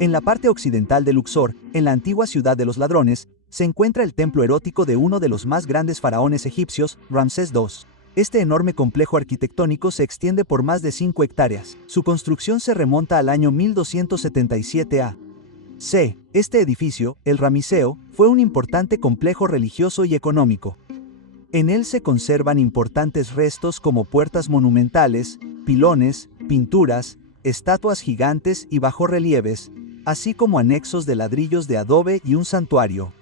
En la parte occidental de Luxor, en la antigua ciudad de los ladrones, se encuentra el templo erótico de uno de los más grandes faraones egipcios, Ramsés II. Este enorme complejo arquitectónico se extiende por más de 5 hectáreas. Su construcción se remonta al año 1277 a.C. Este edificio, el Ramseo, fue un importante complejo religioso y económico. En él se conservan importantes restos como puertas monumentales, pilones, pinturas, estatuas gigantes y bajorrelieves, así como anexos de ladrillos de adobe y un santuario.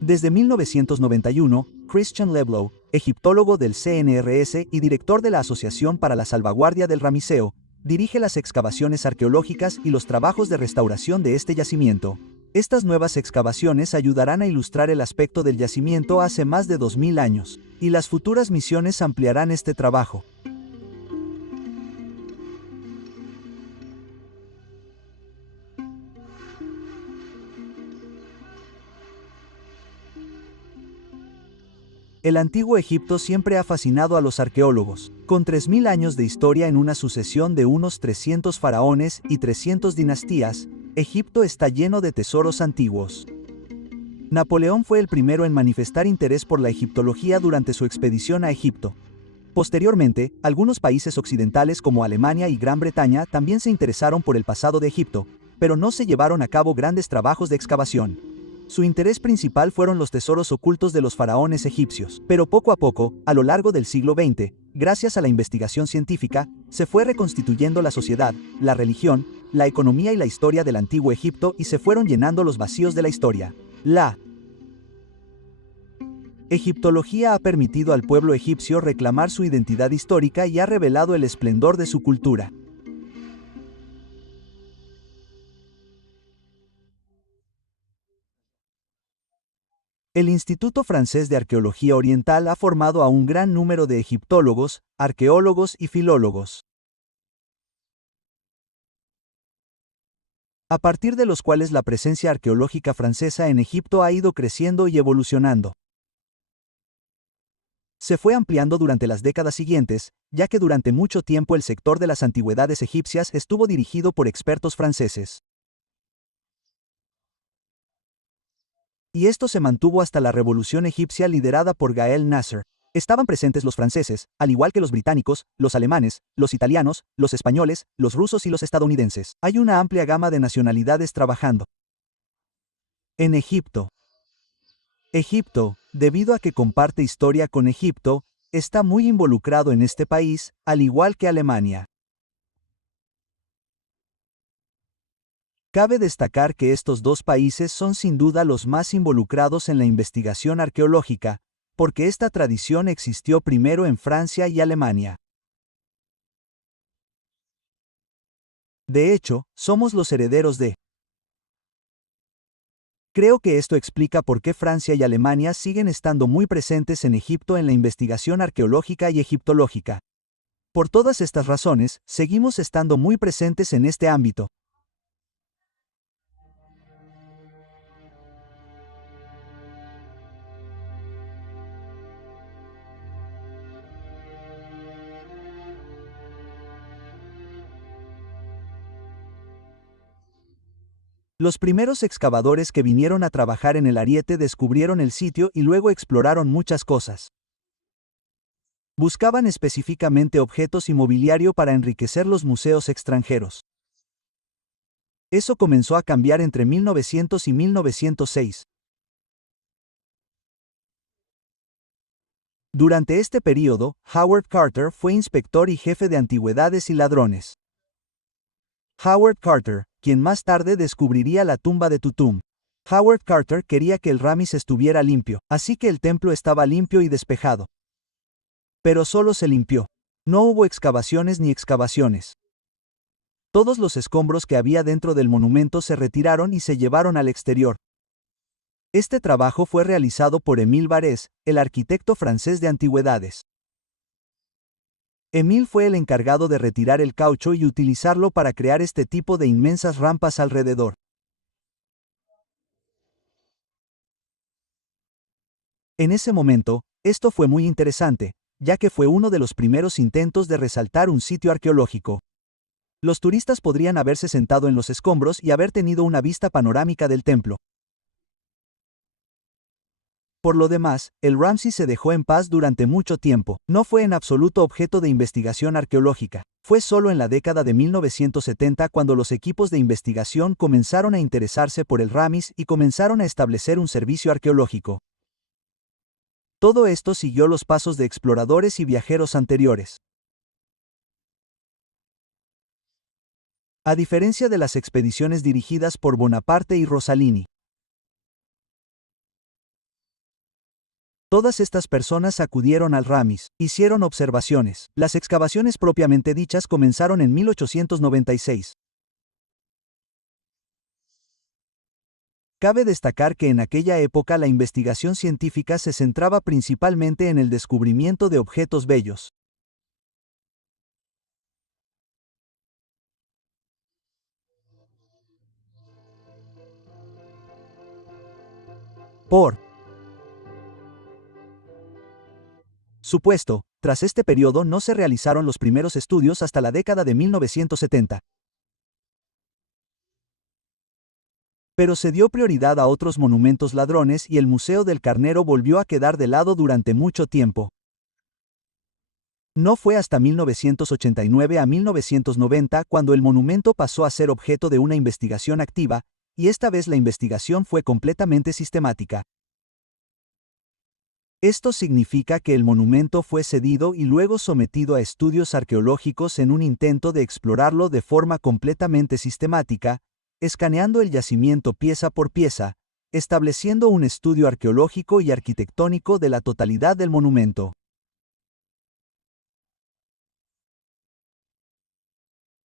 Desde 1991, Christian Leblow, egiptólogo del CNRS y director de la Asociación para la Salvaguardia del Ramseo, dirige las excavaciones arqueológicas y los trabajos de restauración de este yacimiento. Estas nuevas excavaciones ayudarán a ilustrar el aspecto del yacimiento hace más de 2000 años, y las futuras misiones ampliarán este trabajo. El antiguo Egipto siempre ha fascinado a los arqueólogos. Con 3000 años de historia en una sucesión de unos 300 faraones y 300 dinastías, Egipto está lleno de tesoros antiguos. Napoleón fue el primero en manifestar interés por la egiptología durante su expedición a Egipto. Posteriormente, algunos países occidentales como Alemania y Gran Bretaña también se interesaron por el pasado de Egipto, pero no se llevaron a cabo grandes trabajos de excavación. Su interés principal fueron los tesoros ocultos de los faraones egipcios, pero poco a poco, a lo largo del siglo XX, gracias a la investigación científica, se fue reconstituyendo la sociedad, la religión, la economía y la historia del antiguo Egipto y se fueron llenando los vacíos de la historia. La egiptología ha permitido al pueblo egipcio reclamar su identidad histórica y ha revelado el esplendor de su cultura. El Instituto Francés de Arqueología Oriental ha formado a un gran número de egiptólogos, arqueólogos y filólogos, a partir de los cuales la presencia arqueológica francesa en Egipto ha ido creciendo y evolucionando. Se fue ampliando durante las décadas siguientes, ya que durante mucho tiempo el sector de las antigüedades egipcias estuvo dirigido por expertos franceses. Y esto se mantuvo hasta la Revolución Egipcia liderada por Gael Nasser. Estaban presentes los franceses, al igual que los británicos, los alemanes, los italianos, los españoles, los rusos y los estadounidenses. Hay una amplia gama de nacionalidades trabajando en Egipto. Egipto, debido a que comparte historia con Egipto, está muy involucrado en este país, al igual que Alemania. Cabe destacar que estos dos países son sin duda los más involucrados en la investigación arqueológica, porque esta tradición existió primero en Francia y Alemania. De hecho, somos los herederos de. Creo que esto explica por qué Francia y Alemania siguen estando muy presentes en Egipto en la investigación arqueológica y egiptológica. Por todas estas razones, seguimos estando muy presentes en este ámbito. Los primeros excavadores que vinieron a trabajar en el Ariete descubrieron el sitio y luego exploraron muchas cosas. Buscaban específicamente objetos y mobiliario para enriquecer los museos extranjeros. Eso comenzó a cambiar entre 1900 y 1906. Durante este período, Howard Carter fue inspector y jefe de antigüedades y ladrones. Howard Carter, quien más tarde descubriría la tumba de Tutum. Howard Carter quería que el Ramis estuviera limpio, así que el templo estaba limpio y despejado. Pero solo se limpió. No hubo excavaciones ni excavaciones. Todos los escombros que había dentro del monumento se retiraron y se llevaron al exterior. Este trabajo fue realizado por Émile Barrés, el arquitecto francés de antigüedades. Émile fue el encargado de retirar el caucho y utilizarlo para crear este tipo de inmensas rampas alrededor. En ese momento, esto fue muy interesante, ya que fue uno de los primeros intentos de resaltar un sitio arqueológico. Los turistas podrían haberse sentado en los escombros y haber tenido una vista panorámica del templo. Por lo demás, el Ramses se dejó en paz durante mucho tiempo. No fue en absoluto objeto de investigación arqueológica. Fue solo en la década de 1970 cuando los equipos de investigación comenzaron a interesarse por el Ramses y comenzaron a establecer un servicio arqueológico. Todo esto siguió los pasos de exploradores y viajeros anteriores. A diferencia de las expediciones dirigidas por Bonaparte y Rossellini, todas estas personas acudieron al Ramis, hicieron observaciones. Las excavaciones propiamente dichas comenzaron en 1896. Cabe destacar que en aquella época la investigación científica se centraba principalmente en el descubrimiento de objetos bellos. Por supuesto, tras este periodo no se realizaron los primeros estudios hasta la década de 1970. Pero se dio prioridad a otros monumentos ladrones y el Museo del Carnero volvió a quedar de lado durante mucho tiempo. No fue hasta 1989 a 1990 cuando el monumento pasó a ser objeto de una investigación activa, y esta vez la investigación fue completamente sistemática. Esto significa que el monumento fue cedido y luego sometido a estudios arqueológicos en un intento de explorarlo de forma completamente sistemática, escaneando el yacimiento pieza por pieza, estableciendo un estudio arqueológico y arquitectónico de la totalidad del monumento.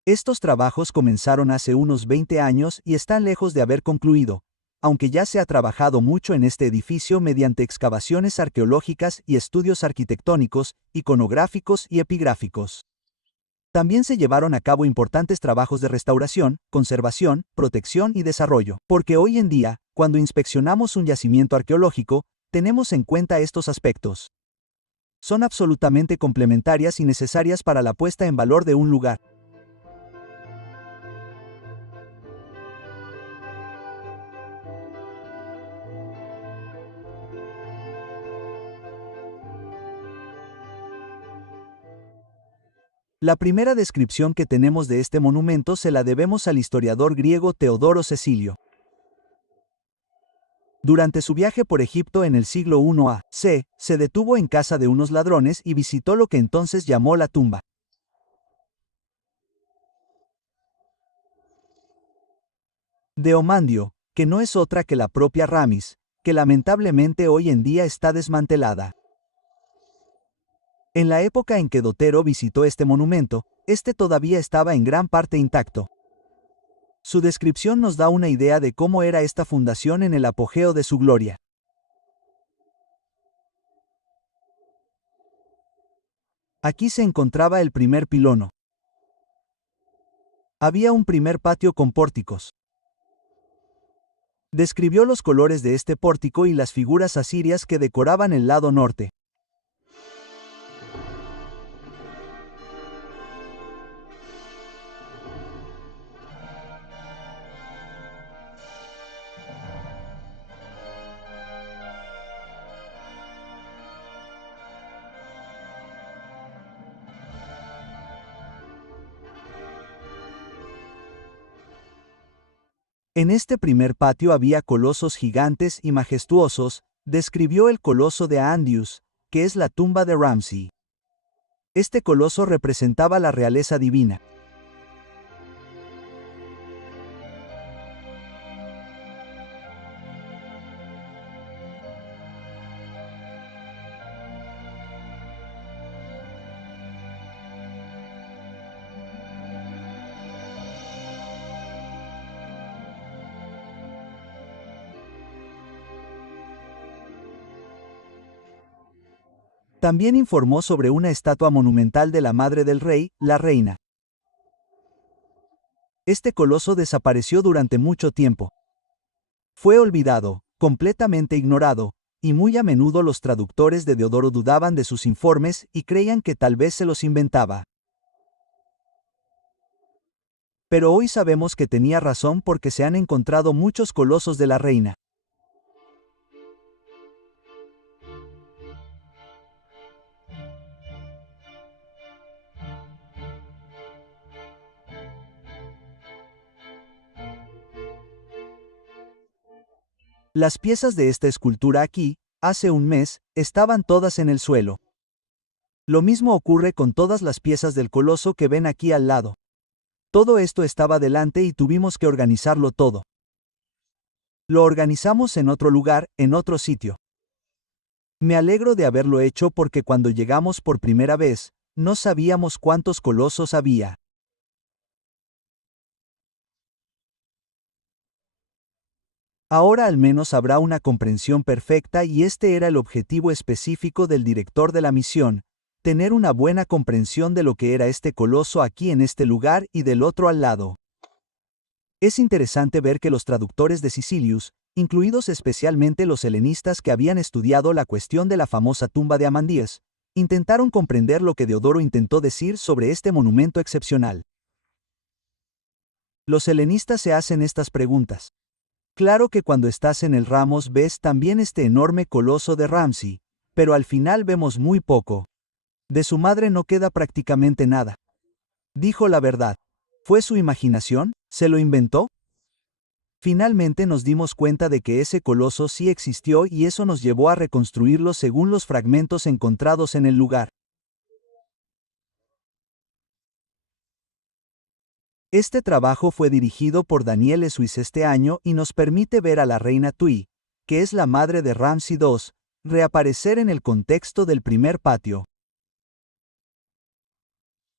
Estos trabajos comenzaron hace unos 20 años y están lejos de haber concluido, aunque ya se ha trabajado mucho en este edificio mediante excavaciones arqueológicas y estudios arquitectónicos, iconográficos y epigráficos. También se llevaron a cabo importantes trabajos de restauración, conservación, protección y desarrollo, porque hoy en día, cuando inspeccionamos un yacimiento arqueológico, tenemos en cuenta estos aspectos. Son absolutamente complementarias y necesarias para la puesta en valor de un lugar. La primera descripción que tenemos de este monumento se la debemos al historiador griego Teodoro Cecilio. Durante su viaje por Egipto en el siglo I a.C., se detuvo en casa de unos ladrones y visitó lo que entonces llamó la tumba de Omandio, que no es otra que la propia Ramis, que lamentablemente hoy en día está desmantelada. En la época en que Dotero visitó este monumento, este todavía estaba en gran parte intacto. Su descripción nos da una idea de cómo era esta fundación en el apogeo de su gloria. Aquí se encontraba el primer pilono. Había un primer patio con pórticos. Describió los colores de este pórtico y las figuras asirias que decoraban el lado norte. En este primer patio había colosos gigantes y majestuosos, describió el coloso de Andius, que es la tumba de Ramsey. Este coloso representaba la realeza divina. También informó sobre una estatua monumental de la madre del rey, la reina. Este coloso desapareció durante mucho tiempo. Fue olvidado, completamente ignorado, y muy a menudo los traductores de Deodoro dudaban de sus informes y creían que tal vez se los inventaba. Pero hoy sabemos que tenía razón porque se han encontrado muchos colosos de la reina. Las piezas de esta escultura aquí, hace un mes, estaban todas en el suelo. Lo mismo ocurre con todas las piezas del coloso que ven aquí al lado. Todo esto estaba delante y tuvimos que organizarlo todo. Lo organizamos en otro lugar, en otro sitio. Me alegro de haberlo hecho porque cuando llegamos por primera vez, no sabíamos cuántos colosos había. Ahora al menos habrá una comprensión perfecta y este era el objetivo específico del director de la misión, tener una buena comprensión de lo que era este coloso aquí en este lugar y del otro al lado. Es interesante ver que los traductores de Sicilius, incluidos especialmente los helenistas que habían estudiado la cuestión de la famosa tumba de Amandíes, intentaron comprender lo que Deodoro intentó decir sobre este monumento excepcional. Los helenistas se hacen estas preguntas. Claro que cuando estás en el Ramos ves también este enorme coloso de Ramsey, pero al final vemos muy poco. De su madre no queda prácticamente nada. Dijo la verdad. ¿Fue su imaginación? ¿Se lo inventó? Finalmente nos dimos cuenta de que ese coloso sí existió y eso nos llevó a reconstruirlo según los fragmentos encontrados en el lugar. Este trabajo fue dirigido por Daniel Suisse este año y nos permite ver a la reina Tui, que es la madre de Ramsey II, reaparecer en el contexto del primer patio.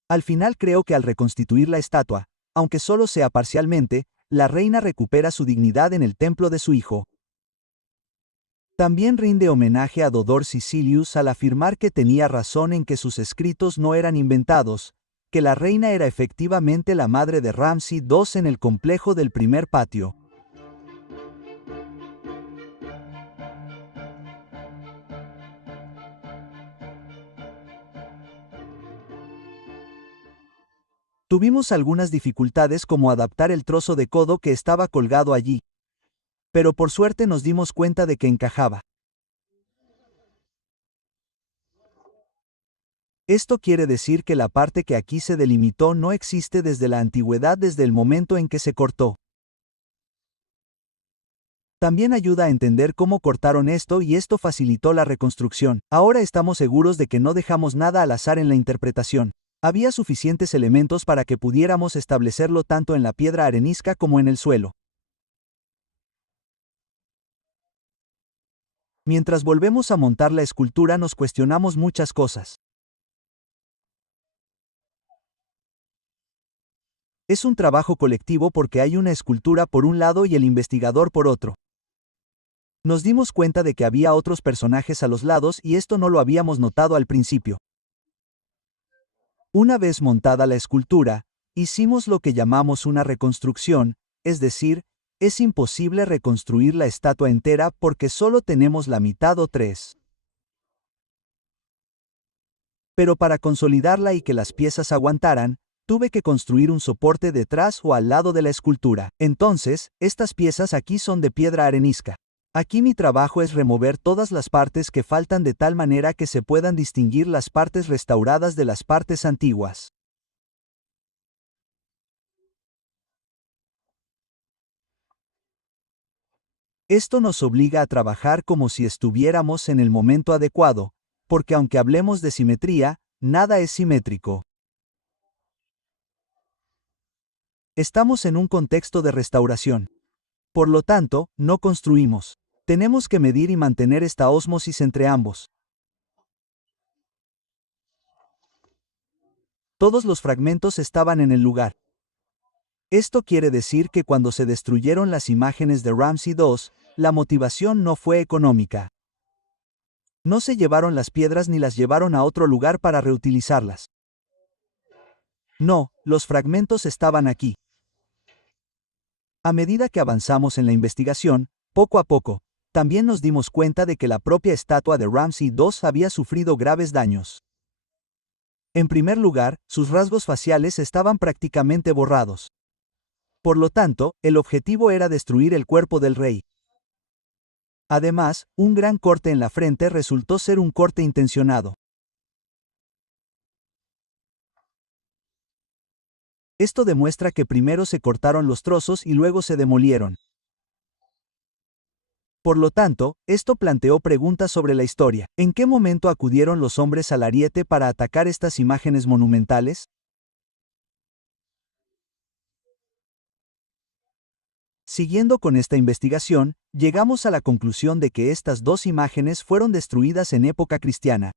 Al final creo que al reconstituir la estatua, aunque solo sea parcialmente, la reina recupera su dignidad en el templo de su hijo. También rinde homenaje a Dodor Sicilius al afirmar que tenía razón en que sus escritos no eran inventados, que la reina era efectivamente la madre de Ramsey II en el complejo del primer patio. Tuvimos algunas dificultades como adaptar el trozo de codo que estaba colgado allí. Pero por suerte nos dimos cuenta de que encajaba. Esto quiere decir que la parte que aquí se delimitó no existe desde la antigüedad desde el momento en que se cortó. También ayuda a entender cómo cortaron esto y esto facilitó la reconstrucción. Ahora estamos seguros de que no dejamos nada al azar en la interpretación. Había suficientes elementos para que pudiéramos establecerlo tanto en la piedra arenisca como en el suelo. Mientras volvemos a montar la escultura nos cuestionamos muchas cosas. Es un trabajo colectivo porque hay una escultura por un lado y el investigador por otro. Nos dimos cuenta de que había otros personajes a los lados y esto no lo habíamos notado al principio. Una vez montada la escultura, hicimos lo que llamamos una reconstrucción, es decir, es imposible reconstruir la estatua entera porque solo tenemos la mitad o tres. Pero para consolidarla y que las piezas aguantaran, tuve que construir un soporte detrás o al lado de la escultura. Entonces, estas piezas aquí son de piedra arenisca. Aquí mi trabajo es remover todas las partes que faltan de tal manera que se puedan distinguir las partes restauradas de las partes antiguas. Esto nos obliga a trabajar como si estuviéramos en el momento adecuado, porque aunque hablemos de simetría, nada es simétrico. Estamos en un contexto de restauración. Por lo tanto, no construimos. Tenemos que medir y mantener esta ósmosis entre ambos. Todos los fragmentos estaban en el lugar. Esto quiere decir que cuando se destruyeron las imágenes de Ramsey II, la motivación no fue económica. No se llevaron las piedras ni las llevaron a otro lugar para reutilizarlas. No, los fragmentos estaban aquí. A medida que avanzamos en la investigación, poco a poco, también nos dimos cuenta de que la propia estatua de Ramsey II había sufrido graves daños. En primer lugar, sus rasgos faciales estaban prácticamente borrados. Por lo tanto, el objetivo era destruir el cuerpo del rey. Además, un gran corte en la frente resultó ser un corte intencionado. Esto demuestra que primero se cortaron los trozos y luego se demolieron. Por lo tanto, esto planteó preguntas sobre la historia. ¿En qué momento acudieron los hombres al ariete para atacar estas imágenes monumentales? Siguiendo con esta investigación, llegamos a la conclusión de que estas dos imágenes fueron destruidas en época cristiana.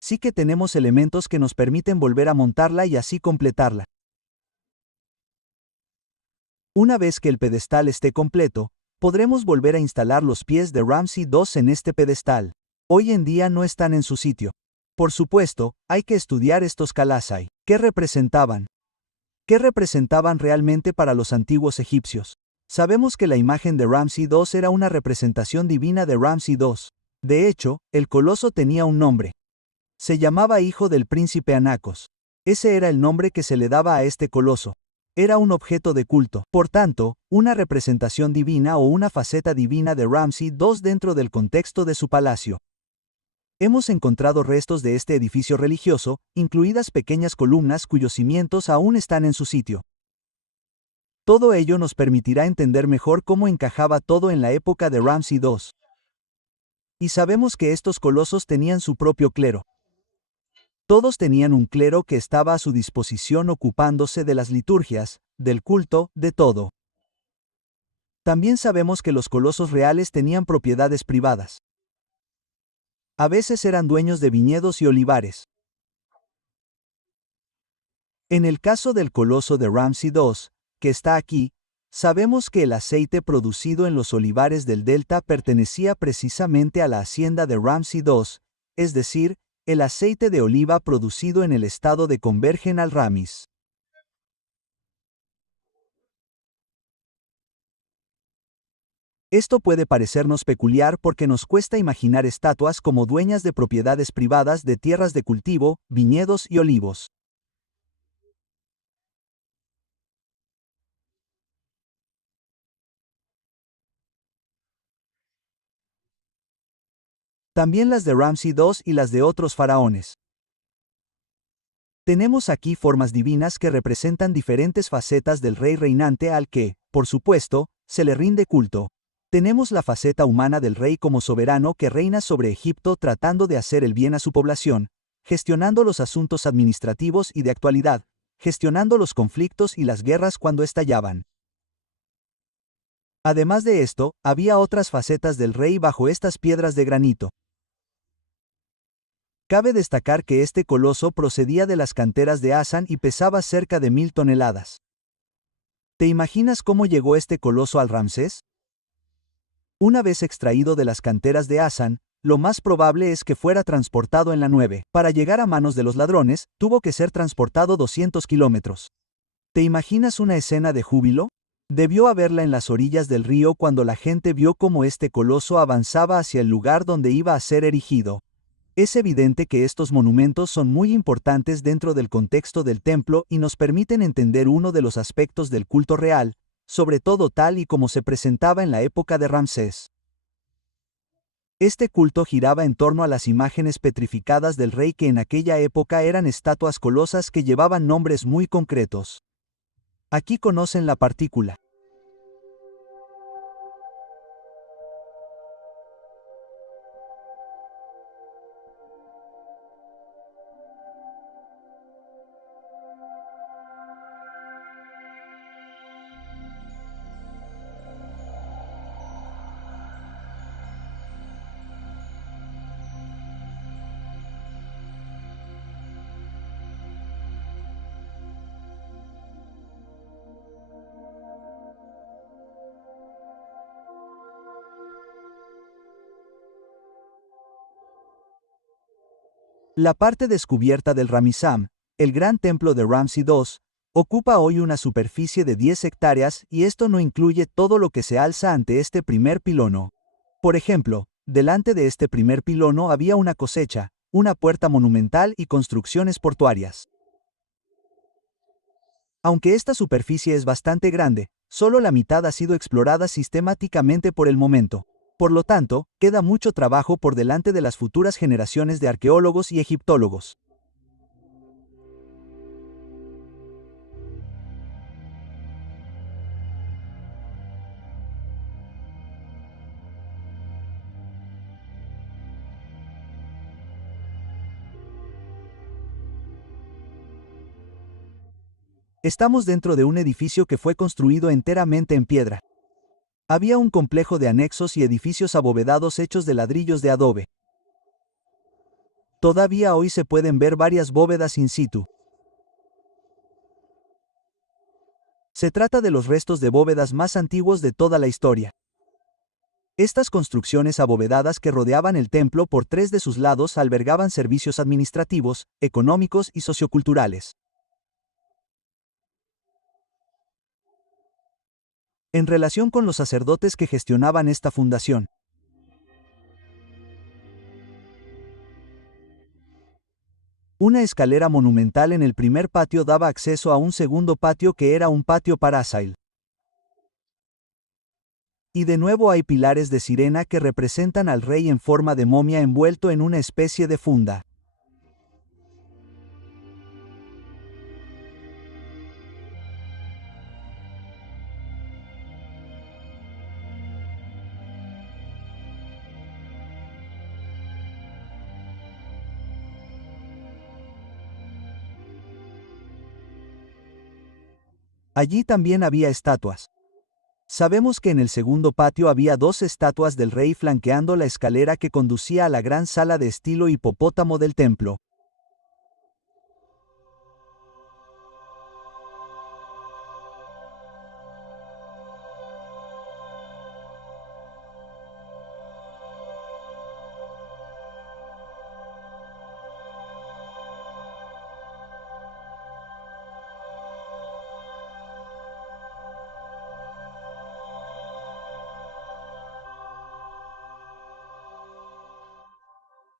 Sí que tenemos elementos que nos permiten volver a montarla y así completarla. Una vez que el pedestal esté completo, podremos volver a instalar los pies de Ramsey II en este pedestal. Hoy en día no están en su sitio. Por supuesto, hay que estudiar estos kalasai. ¿Qué representaban? ¿Qué representaban realmente para los antiguos egipcios? Sabemos que la imagen de Ramsey II era una representación divina de Ramsey II. De hecho, el coloso tenía un nombre. Se llamaba hijo del príncipe Anacos. Ese era el nombre que se le daba a este coloso. Era un objeto de culto, por tanto, una representación divina o una faceta divina de Ramsey II dentro del contexto de su palacio. Hemos encontrado restos de este edificio religioso, incluidas pequeñas columnas cuyos cimientos aún están en su sitio. Todo ello nos permitirá entender mejor cómo encajaba todo en la época de Ramsey II. Y sabemos que estos colosos tenían su propio clero. Todos tenían un clero que estaba a su disposición ocupándose de las liturgias, del culto, de todo. También sabemos que los colosos reales tenían propiedades privadas. A veces eran dueños de viñedos y olivares. En el caso del coloso de Ramsey II, que está aquí, sabemos que el aceite producido en los olivares del delta pertenecía precisamente a la hacienda de Ramsey II, es decir, el aceite de oliva producido en el estado de Convergen al Ramis. Esto puede parecernos peculiar porque nos cuesta imaginar estatuas como dueñas de propiedades privadas de tierras de cultivo, viñedos y olivos. También las de Ramsey II y las de otros faraones. Tenemos aquí formas divinas que representan diferentes facetas del rey reinante al que, por supuesto, se le rinde culto. Tenemos la faceta humana del rey como soberano que reina sobre Egipto tratando de hacer el bien a su población, gestionando los asuntos administrativos y de actualidad, gestionando los conflictos y las guerras cuando estallaban. Además de esto, había otras facetas del rey bajo estas piedras de granito. Cabe destacar que este coloso procedía de las canteras de Asan y pesaba cerca de 1000 toneladas. ¿Te imaginas cómo llegó este coloso al Ramsés? Una vez extraído de las canteras de Asan, lo más probable es que fuera transportado en la nieve. Para llegar a manos de los ladrones, tuvo que ser transportado 200 kilómetros. ¿Te imaginas una escena de júbilo? Debió haberla en las orillas del río cuando la gente vio cómo este coloso avanzaba hacia el lugar donde iba a ser erigido. Es evidente que estos monumentos son muy importantes dentro del contexto del templo y nos permiten entender uno de los aspectos del culto real, sobre todo tal y como se presentaba en la época de Ramsés. Este culto giraba en torno a las imágenes petrificadas del rey que en aquella época eran estatuas colosas que llevaban nombres muy concretos. Aquí conocen la partícula. La parte descubierta del Ramizam, el gran templo de Ramsey II, ocupa hoy una superficie de 10 hectáreas y esto no incluye todo lo que se alza ante este primer pilono. Por ejemplo, delante de este primer pilono había una cosecha, una puerta monumental y construcciones portuarias. Aunque esta superficie es bastante grande, solo la mitad ha sido explorada sistemáticamente por el momento. Por lo tanto, queda mucho trabajo por delante de las futuras generaciones de arqueólogos y egiptólogos. Estamos dentro de un edificio que fue construido enteramente en piedra. Había un complejo de anexos y edificios abovedados hechos de ladrillos de adobe. Todavía hoy se pueden ver varias bóvedas in situ. Se trata de los restos de bóvedas más antiguos de toda la historia. Estas construcciones abovedadas que rodeaban el templo por 3 de sus lados albergaban servicios administrativos, económicos y socioculturales. En relación con los sacerdotes que gestionaban esta fundación, una escalera monumental en el primer patio daba acceso a un segundo patio que era un patio parasail. Y de nuevo hay pilares de sirena que representan al rey en forma de momia envuelto en una especie de funda. Allí también había estatuas. Sabemos que en el segundo patio había 2 estatuas del rey flanqueando la escalera que conducía a la gran sala de estilo hipopótamo del templo.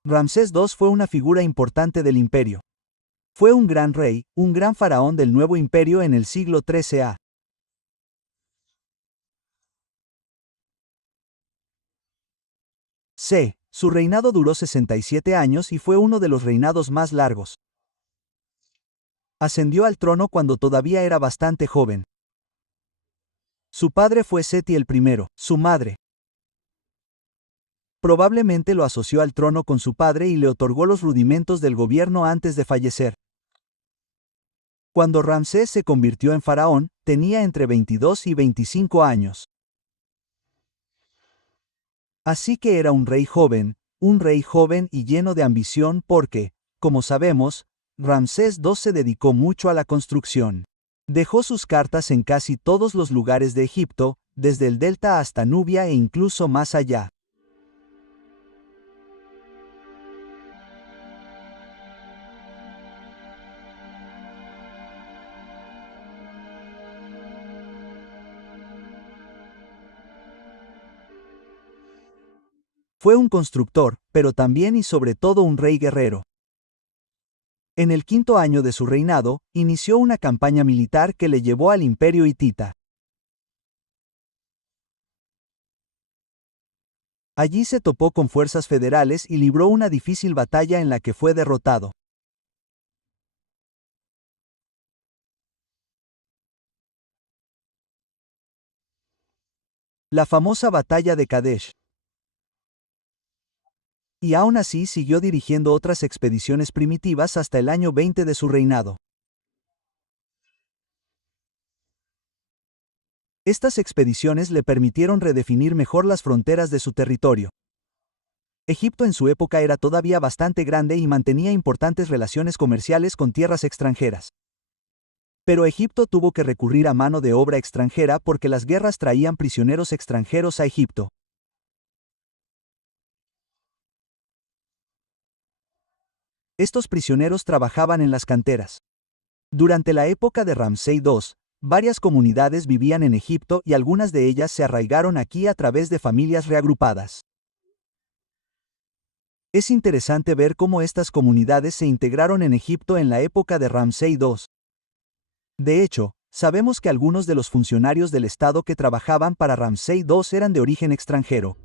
Ramsés II fue una figura importante del imperio. Fue un gran rey, un gran faraón del nuevo imperio en el siglo XIII a. C. Su reinado duró 67 años y fue uno de los reinados más largos. Ascendió al trono cuando todavía era bastante joven. Su padre fue Seti el I, su madre. Probablemente lo asoció al trono con su padre y le otorgó los rudimentos del gobierno antes de fallecer. Cuando Ramsés se convirtió en faraón, tenía entre 22 y 25 años. Así que era un rey joven y lleno de ambición porque, como sabemos, Ramsés II se dedicó mucho a la construcción. Dejó sus cartas en casi todos los lugares de Egipto, desde el delta hasta Nubia e incluso más allá. Fue un constructor, pero también y sobre todo un rey guerrero. En el 5.º año de su reinado, inició una campaña militar que le llevó al imperio hitita. Allí se topó con fuerzas federales y libró una difícil batalla en la que fue derrotado. La famosa batalla de Kadesh. Y aún así siguió dirigiendo otras expediciones primitivas hasta el año 20 de su reinado. Estas expediciones le permitieron redefinir mejor las fronteras de su territorio. Egipto en su época era todavía bastante grande y mantenía importantes relaciones comerciales con tierras extranjeras. Pero Egipto tuvo que recurrir a mano de obra extranjera porque las guerras traían prisioneros extranjeros a Egipto. Estos prisioneros trabajaban en las canteras. Durante la época de Ramsés II, varias comunidades vivían en Egipto y algunas de ellas se arraigaron aquí a través de familias reagrupadas. Es interesante ver cómo estas comunidades se integraron en Egipto en la época de Ramsés II. De hecho, sabemos que algunos de los funcionarios del Estado que trabajaban para Ramsés II eran de origen extranjero.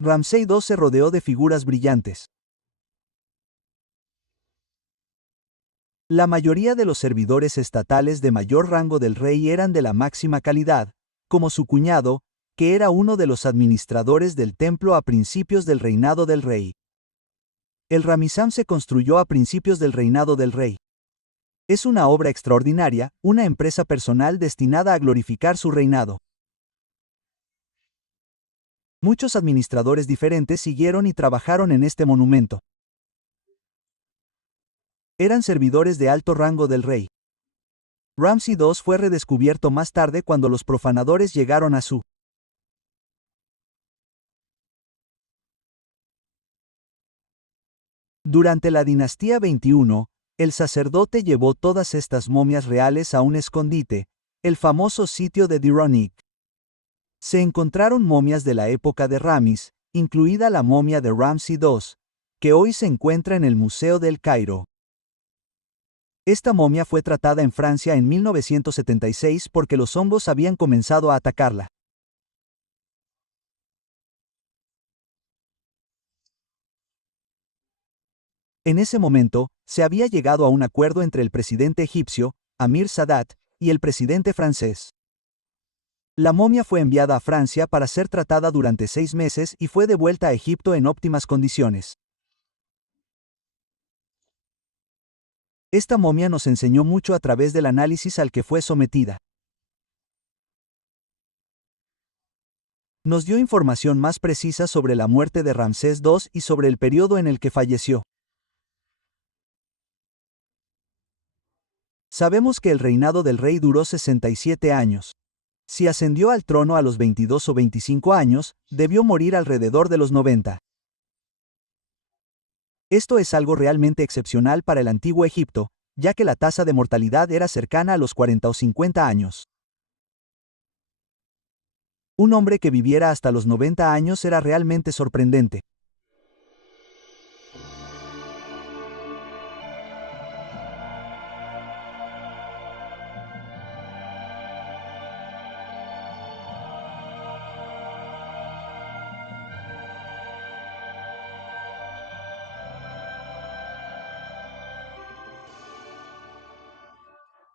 Ramsés II se rodeó de figuras brillantes. La mayoría de los servidores estatales de mayor rango del rey eran de la máxima calidad, como su cuñado, que era uno de los administradores del templo a principios del reinado del rey. El Ramizam se construyó a principios del reinado del rey. Es una obra extraordinaria, una empresa personal destinada a glorificar su reinado. Muchos administradores diferentes siguieron y trabajaron en este monumento. Eran servidores de alto rango del rey. Ramsés II fue redescubierto más tarde cuando los profanadores llegaron a Su. Durante la dinastía 21, el sacerdote llevó todas estas momias reales a un escondite, el famoso sitio de Dironik. Se encontraron momias de la época de Ramis, incluida la momia de Ramsés II, que hoy se encuentra en el Museo del Cairo. Esta momia fue tratada en Francia en 1976 porque los hongos habían comenzado a atacarla. En ese momento, se había llegado a un acuerdo entre el presidente egipcio, Amir Sadat, y el presidente francés. La momia fue enviada a Francia para ser tratada durante 6 meses y fue devuelta a Egipto en óptimas condiciones. Esta momia nos enseñó mucho a través del análisis al que fue sometida. Nos dio información más precisa sobre la muerte de Ramsés II y sobre el periodo en el que falleció. Sabemos que el reinado del rey duró 67 años. Si ascendió al trono a los 22 o 25 años, debió morir alrededor de los 90. Esto es algo realmente excepcional para el antiguo Egipto, ya que la tasa de mortalidad era cercana a los 40 o 50 años. Un hombre que viviera hasta los 90 años era realmente sorprendente.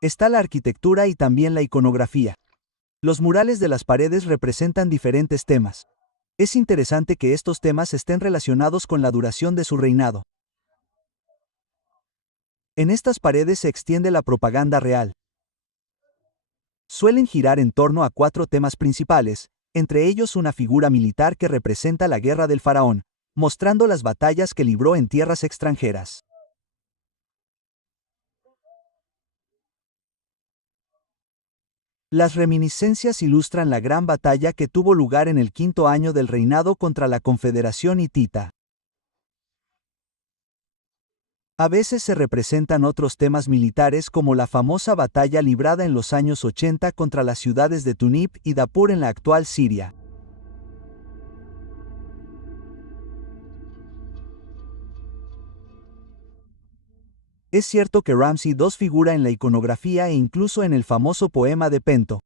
Está la arquitectura y también la iconografía. Los murales de las paredes representan diferentes temas. Es interesante que estos temas estén relacionados con la duración de su reinado. En estas paredes se extiende la propaganda real. Suelen girar en torno a 4 temas principales, entre ellos una figura militar que representa la guerra del faraón, mostrando las batallas que libró en tierras extranjeras. Las reminiscencias ilustran la gran batalla que tuvo lugar en el 5º año del reinado contra la Confederación hitita. A veces se representan otros temas militares como la famosa batalla librada en los años 80 contra las ciudades de Tunip y Dapur en la actual Siria. Es cierto que Ramsey II figura en la iconografía e incluso en el famoso poema de Pento.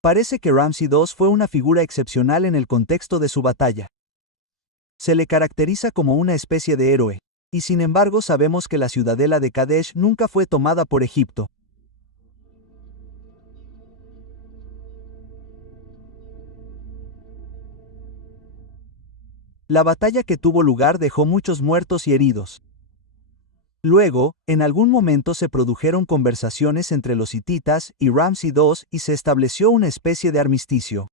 Parece que Ramsey II fue una figura excepcional en el contexto de su batalla. Se le caracteriza como una especie de héroe, y sin embargo sabemos que la ciudadela de Kadesh nunca fue tomada por Egipto. La batalla que tuvo lugar dejó muchos muertos y heridos. Luego, en algún momento se produjeron conversaciones entre los hititas y Ramsey II y se estableció una especie de armisticio.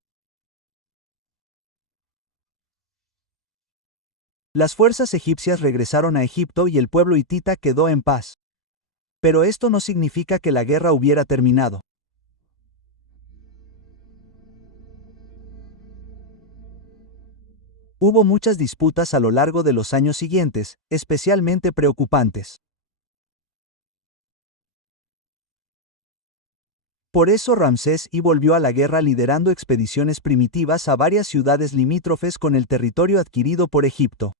Las fuerzas egipcias regresaron a Egipto y el pueblo hitita quedó en paz. Pero esto no significa que la guerra hubiera terminado. Hubo muchas disputas a lo largo de los años siguientes, especialmente preocupantes. Por eso Ramsés I volvió a la guerra liderando expediciones primitivas a varias ciudades limítrofes con el territorio adquirido por Egipto.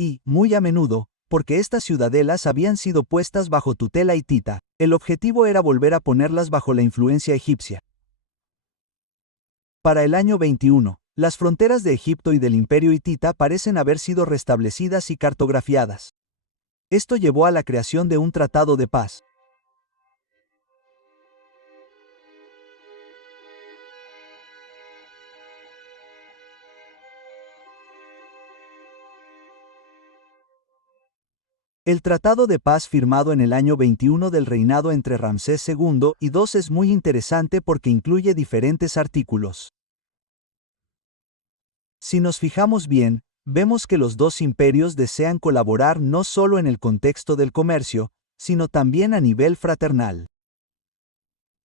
Y, muy a menudo, porque estas ciudadelas habían sido puestas bajo tutela hitita, el objetivo era volver a ponerlas bajo la influencia egipcia. Para el año 21, las fronteras de Egipto y del Imperio hitita parecen haber sido restablecidas y cartografiadas. Esto llevó a la creación de un tratado de paz. El tratado de paz firmado en el año 21 del reinado entre Ramsés II y II es muy interesante porque incluye diferentes artículos. Si nos fijamos bien, vemos que los dos imperios desean colaborar no solo en el contexto del comercio, sino también a nivel fraternal.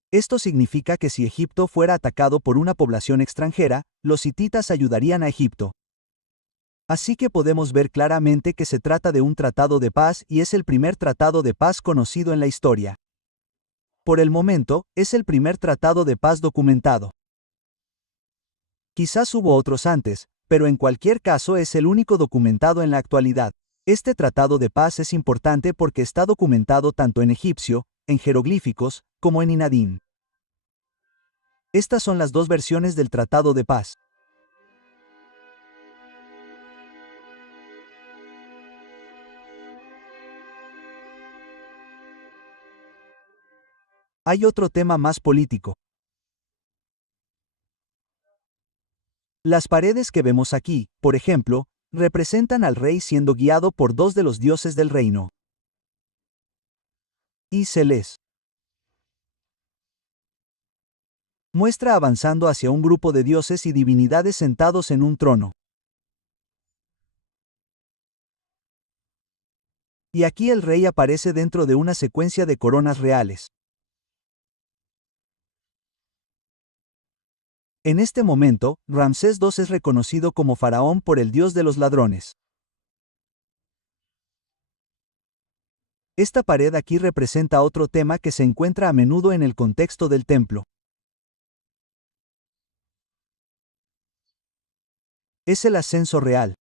Esto significa que si Egipto fuera atacado por una población extranjera, los hititas ayudarían a Egipto. Así que podemos ver claramente que se trata de un tratado de paz y es el primer tratado de paz conocido en la historia. Por el momento, es el primer tratado de paz documentado. Quizás hubo otros antes, pero en cualquier caso es el único documentado en la actualidad. Este tratado de paz es importante porque está documentado tanto en egipcio, en jeroglíficos, como en inadín. Estas son las dos versiones del tratado de paz. Hay otro tema más político. Las paredes que vemos aquí, por ejemplo, representan al rey siendo guiado por dos de los dioses del reino. Y se les muestra avanzando hacia un grupo de dioses y divinidades sentados en un trono. Y aquí el rey aparece dentro de una secuencia de coronas reales. En este momento, Ramsés II es reconocido como faraón por el dios de los ladrones. Esta pared aquí representa otro tema que se encuentra a menudo en el contexto del templo. Es el ascenso real.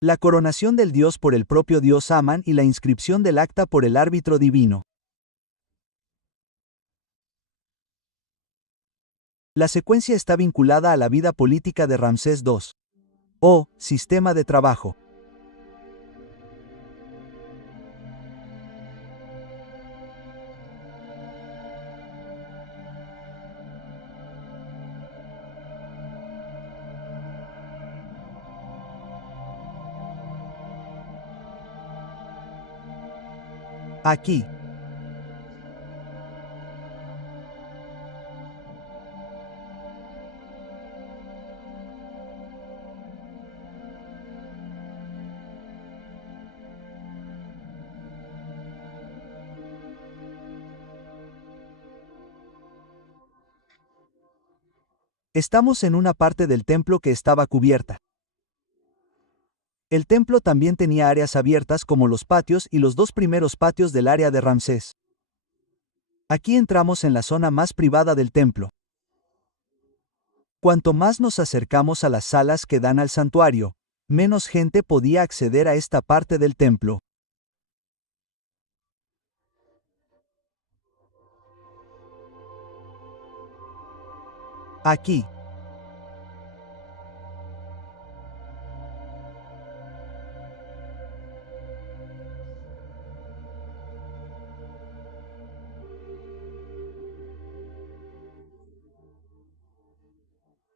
La coronación del dios por el propio dios Aman y la inscripción del acta por el árbitro divino. La secuencia está vinculada a la vida política de Ramsés II. O sistema de trabajo. Aquí, Estamos en una parte del templo que estaba cubierta. El templo también tenía áreas abiertas como los patios y los dos primeros patios del área de Ramsés. Aquí entramos en la zona más privada del templo. Cuanto más nos acercamos a las salas que dan al santuario, menos gente podía acceder a esta parte del templo. Aquí.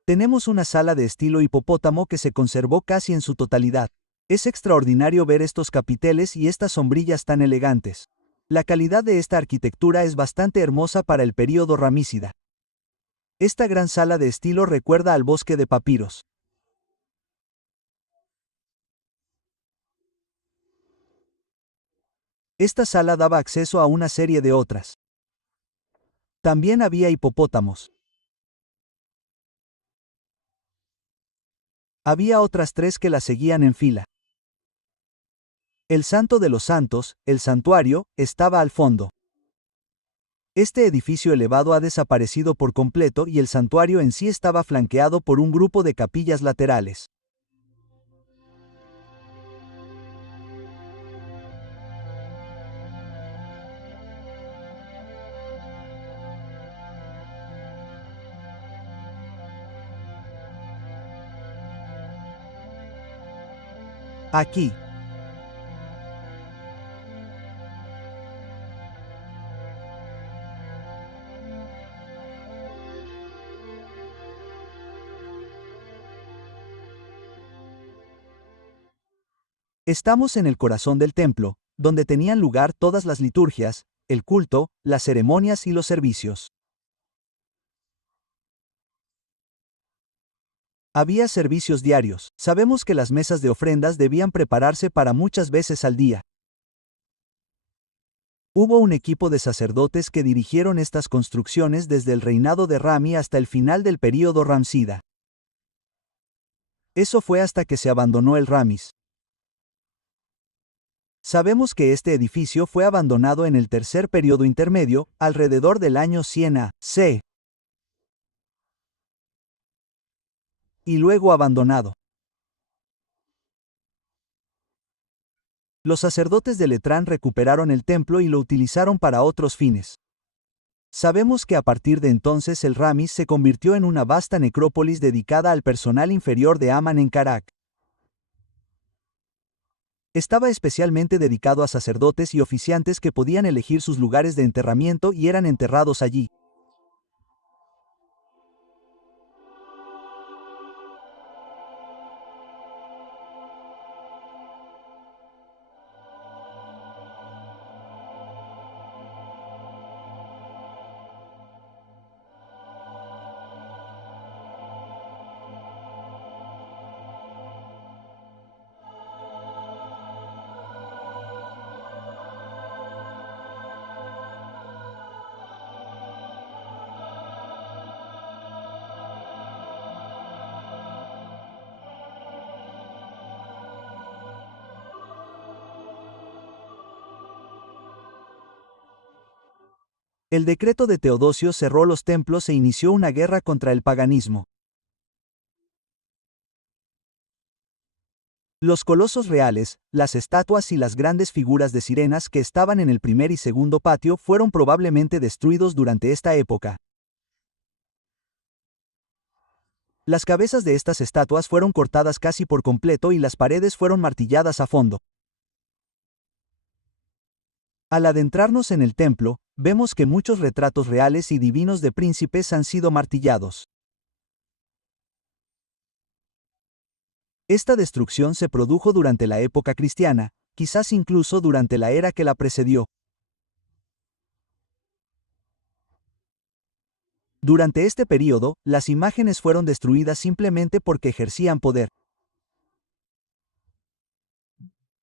Tenemos una sala de estilo hipopótamo que se conservó casi en su totalidad. Es extraordinario ver estos capiteles y estas sombrillas tan elegantes. La calidad de esta arquitectura es bastante hermosa para el período ramísida. Esta gran sala de estilo recuerda al bosque de papiros. Esta sala daba acceso a una serie de otras. También había hipopótamos. Había otras tres que la seguían en fila. El Santo de los Santos, el santuario, estaba al fondo. Este edificio elevado ha desaparecido por completo y el santuario en sí estaba flanqueado por un grupo de capillas laterales. Aquí. Estamos en el corazón del templo, donde tenían lugar todas las liturgias, el culto, las ceremonias y los servicios. Había servicios diarios. Sabemos que las mesas de ofrendas debían prepararse para muchas veces al día. Hubo un equipo de sacerdotes que dirigieron estas construcciones desde el reinado de Rami hasta el final del período ramsida. Eso fue hasta que se abandonó el Ramis. Sabemos que este edificio fue abandonado en el tercer período intermedio, alrededor del año 100 a.C. y luego abandonado. Los sacerdotes de Letrán recuperaron el templo y lo utilizaron para otros fines. Sabemos que a partir de entonces el Ramis se convirtió en una vasta necrópolis dedicada al personal inferior de Aman en Karak. Estaba especialmente dedicado a sacerdotes y oficiantes que podían elegir sus lugares de enterramiento y eran enterrados allí. El decreto de Teodosio cerró los templos e inició una guerra contra el paganismo. Los colosos reales, las estatuas y las grandes figuras de sirenas que estaban en el primer y segundo patio fueron probablemente destruidos durante esta época. Las cabezas de estas estatuas fueron cortadas casi por completo y las paredes fueron martilladas a fondo. Al adentrarnos en el templo, vemos que muchos retratos reales y divinos de príncipes han sido martillados. Esta destrucción se produjo durante la época cristiana, quizás incluso durante la era que la precedió. Durante este período, las imágenes fueron destruidas simplemente porque ejercían poder.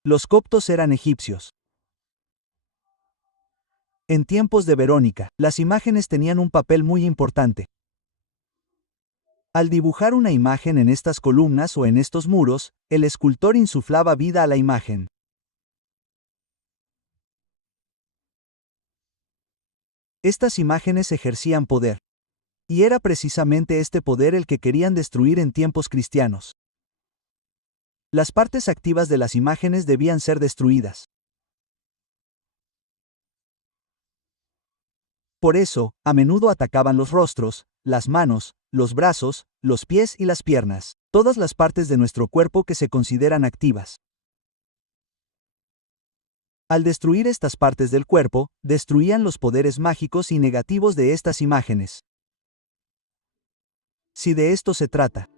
Los coptos eran egipcios. En tiempos de Verónica, las imágenes tenían un papel muy importante. Al dibujar una imagen en estas columnas o en estos muros, el escultor insuflaba vida a la imagen. Estas imágenes ejercían poder. Y era precisamente este poder el que querían destruir en tiempos cristianos. Las partes activas de las imágenes debían ser destruidas. Por eso, a menudo atacaban los rostros, las manos, los brazos, los pies y las piernas, todas las partes de nuestro cuerpo que se consideran activas. Al destruir estas partes del cuerpo, destruían los poderes mágicos y negativos de estas imágenes. Si de esto se trata.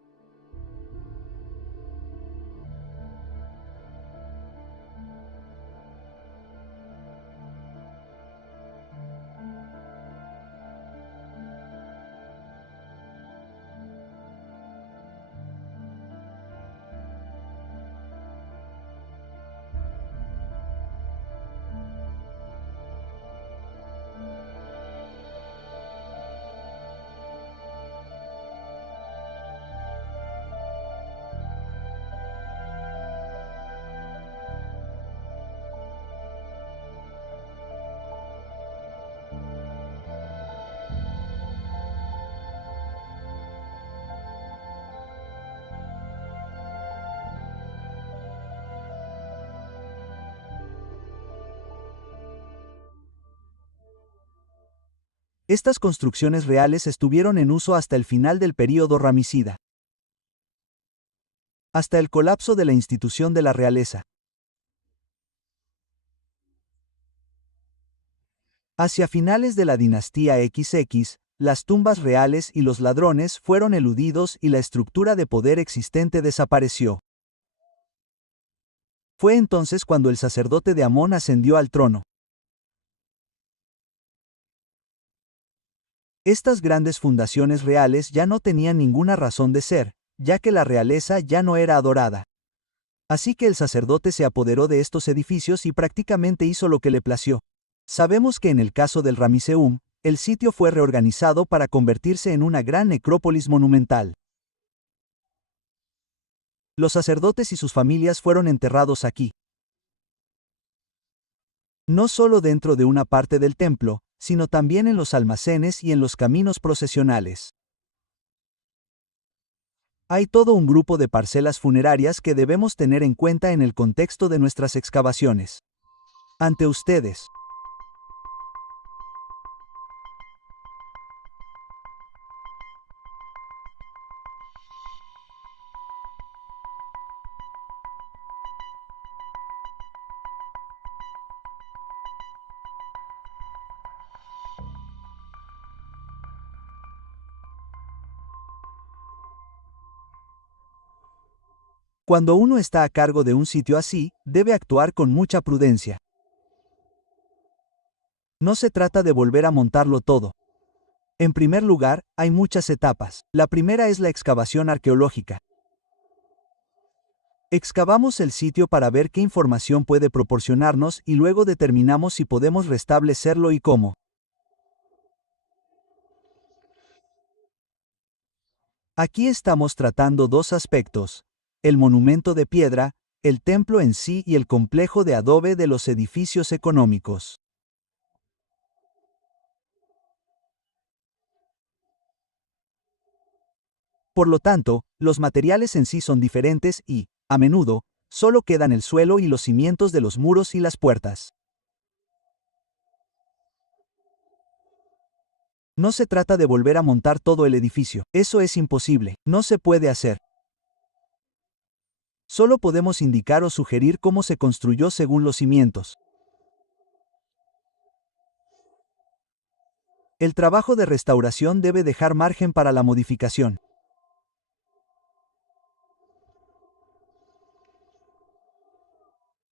Estas construcciones reales estuvieron en uso hasta el final del período ramicida. Hasta el colapso de la institución de la realeza. Hacia finales de la dinastía XX, las tumbas reales y los ladrones fueron eludidos y la estructura de poder existente desapareció. Fue entonces cuando el sacerdote de Amón ascendió al trono. Estas grandes fundaciones reales ya no tenían ninguna razón de ser, ya que la realeza ya no era adorada. Así que el sacerdote se apoderó de estos edificios y prácticamente hizo lo que le plació. Sabemos que en el caso del Ramiseum, el sitio fue reorganizado para convertirse en una gran necrópolis monumental. Los sacerdotes y sus familias fueron enterrados aquí. No solo dentro de una parte del templo, sino también en los almacenes y en los caminos procesionales. Hay todo un grupo de parcelas funerarias que debemos tener en cuenta en el contexto de nuestras excavaciones. Ante ustedes. Cuando uno está a cargo de un sitio así, debe actuar con mucha prudencia. No se trata de volver a montarlo todo. En primer lugar, hay muchas etapas. La primera es la excavación arqueológica. Excavamos el sitio para ver qué información puede proporcionarnos y luego determinamos si podemos restablecerlo y cómo. Aquí estamos tratando dos aspectos: el monumento de piedra, el templo en sí y el complejo de adobe de los edificios económicos. Por lo tanto, los materiales en sí son diferentes y, a menudo, solo quedan el suelo y los cimientos de los muros y las puertas. No se trata de volver a montar todo el edificio, eso es imposible, no se puede hacer. Solo podemos indicar o sugerir cómo se construyó según los cimientos. El trabajo de restauración debe dejar margen para la modificación.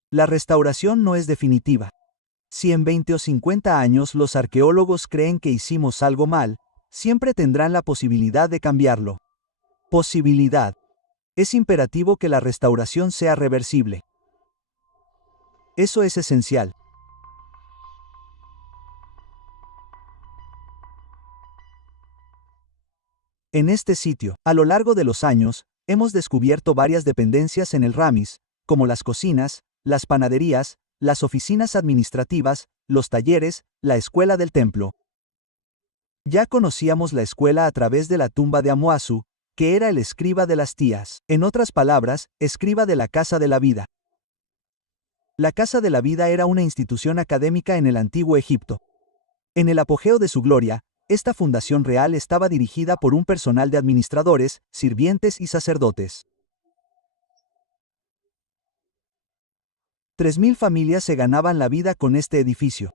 La restauración no es definitiva. Si en 20 o 50 años los arqueólogos creen que hicimos algo mal, siempre tendrán la posibilidad de cambiarlo. Posibilidad. Es imperativo que la restauración sea reversible. Eso es esencial. En este sitio, a lo largo de los años, hemos descubierto varias dependencias en el Ramis, como las cocinas, las panaderías, las oficinas administrativas, los talleres, la escuela del templo. Ya conocíamos la escuela a través de la tumba de Amuasu, que era el escriba de las tías, en otras palabras, escriba de la Casa de la Vida. La Casa de la Vida era una institución académica en el antiguo Egipto. En el apogeo de su gloria, esta fundación real estaba dirigida por un personal de administradores, sirvientes y sacerdotes. 3.000 familias se ganaban la vida con este edificio.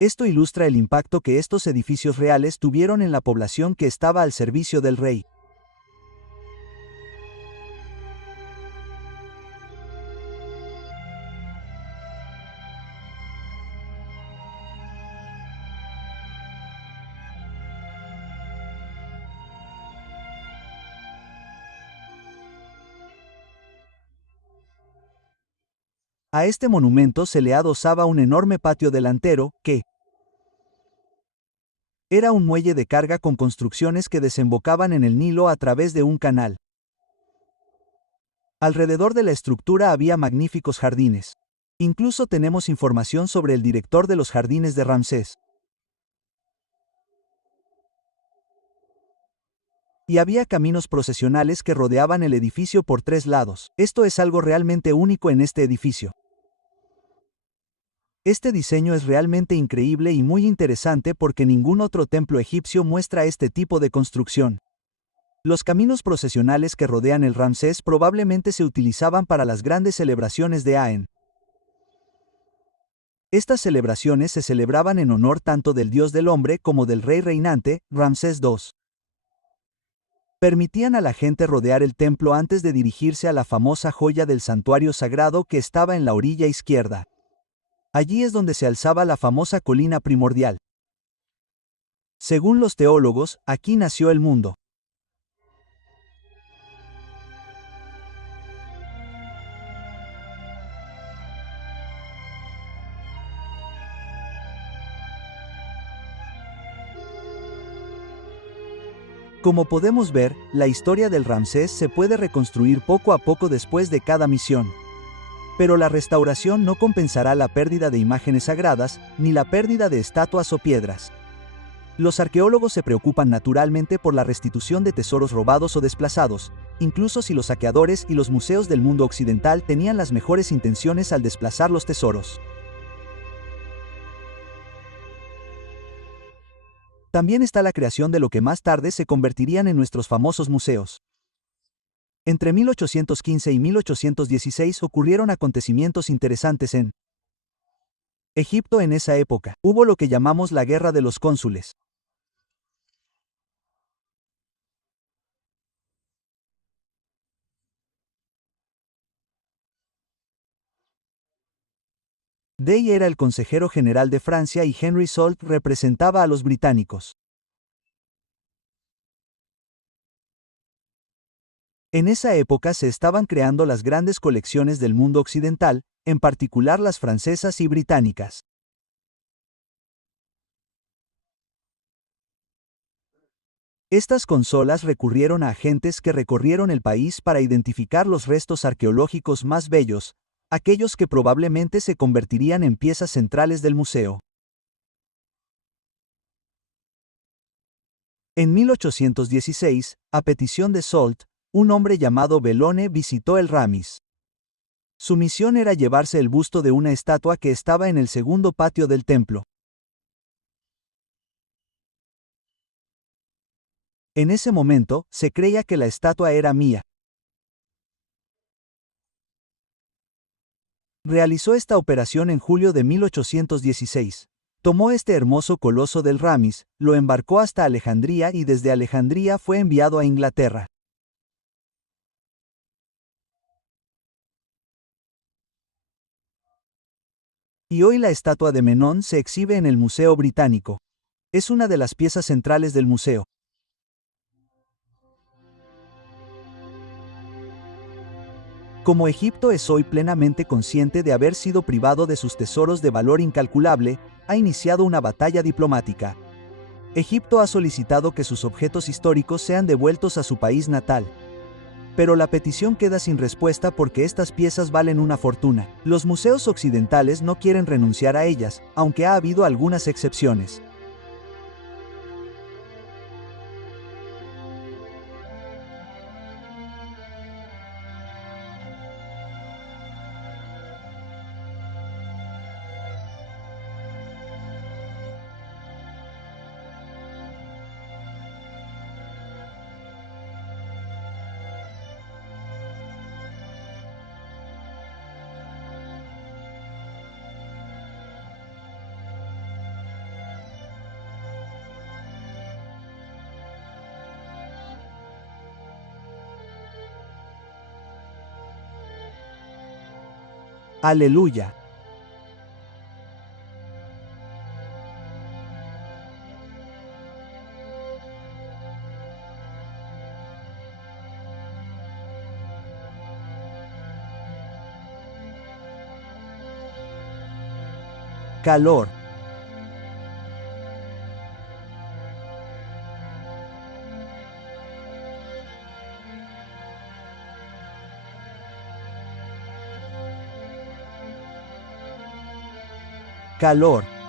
Esto ilustra el impacto que estos edificios reales tuvieron en la población que estaba al servicio del rey. A este monumento se le adosaba un enorme patio delantero, que era un muelle de carga con construcciones que desembocaban en el Nilo a través de un canal. Alrededor de la estructura había magníficos jardines. Incluso tenemos información sobre el director de los jardines de Ramsés. Y había caminos procesionales que rodeaban el edificio por 3 lados. Esto es algo realmente único en este edificio. Este diseño es realmente increíble y muy interesante porque ningún otro templo egipcio muestra este tipo de construcción. Los caminos procesionales que rodean el Ramsés probablemente se utilizaban para las grandes celebraciones de Aen. Estas celebraciones se celebraban en honor tanto del dios del hombre como del rey reinante, Ramsés II. Permitían a la gente rodear el templo antes de dirigirse a la famosa joya del santuario sagrado que estaba en la orilla izquierda. Allí es donde se alzaba la famosa colina primordial. Según los teólogos, aquí nació el mundo. Como podemos ver, la historia del Ramsés se puede reconstruir poco a poco después de cada misión. Pero la restauración no compensará la pérdida de imágenes sagradas, ni la pérdida de estatuas o piedras. Los arqueólogos se preocupan naturalmente por la restitución de tesoros robados o desplazados, incluso si los saqueadores y los museos del mundo occidental tenían las mejores intenciones al desplazar los tesoros. También está la creación de lo que más tarde se convertirían en nuestros famosos museos. Entre 1815 y 1816 ocurrieron acontecimientos interesantes en Egipto en esa época. Hubo lo que llamamos la Guerra de los Cónsules. Day era el consejero general de Francia y Henry Salt representaba a los británicos. En esa época se estaban creando las grandes colecciones del mundo occidental, en particular las francesas y británicas. Estas consolas recurrieron a agentes que recorrieron el país para identificar los restos arqueológicos más bellos, aquellos que probablemente se convertirían en piezas centrales del museo. En 1816, a petición de Salt, un hombre llamado Bellone visitó el Ramis. Su misión era llevarse el busto de una estatua que estaba en el segundo patio del templo. En ese momento, se creía que la estatua era mía. Realizó esta operación en julio de 1816. Tomó este hermoso coloso del Ramis, lo embarcó hasta Alejandría y desde Alejandría fue enviado a Inglaterra. Y hoy la estatua de Menón se exhibe en el Museo Británico. Es una de las piezas centrales del museo. Como Egipto es hoy plenamente consciente de haber sido privado de sus tesoros de valor incalculable, ha iniciado una batalla diplomática. Egipto ha solicitado que sus objetos históricos sean devueltos a su país natal. Pero la petición queda sin respuesta porque estas piezas valen una fortuna. Los museos occidentales no quieren renunciar a ellas, aunque ha habido algunas excepciones. Aleluya. Calor. Calor.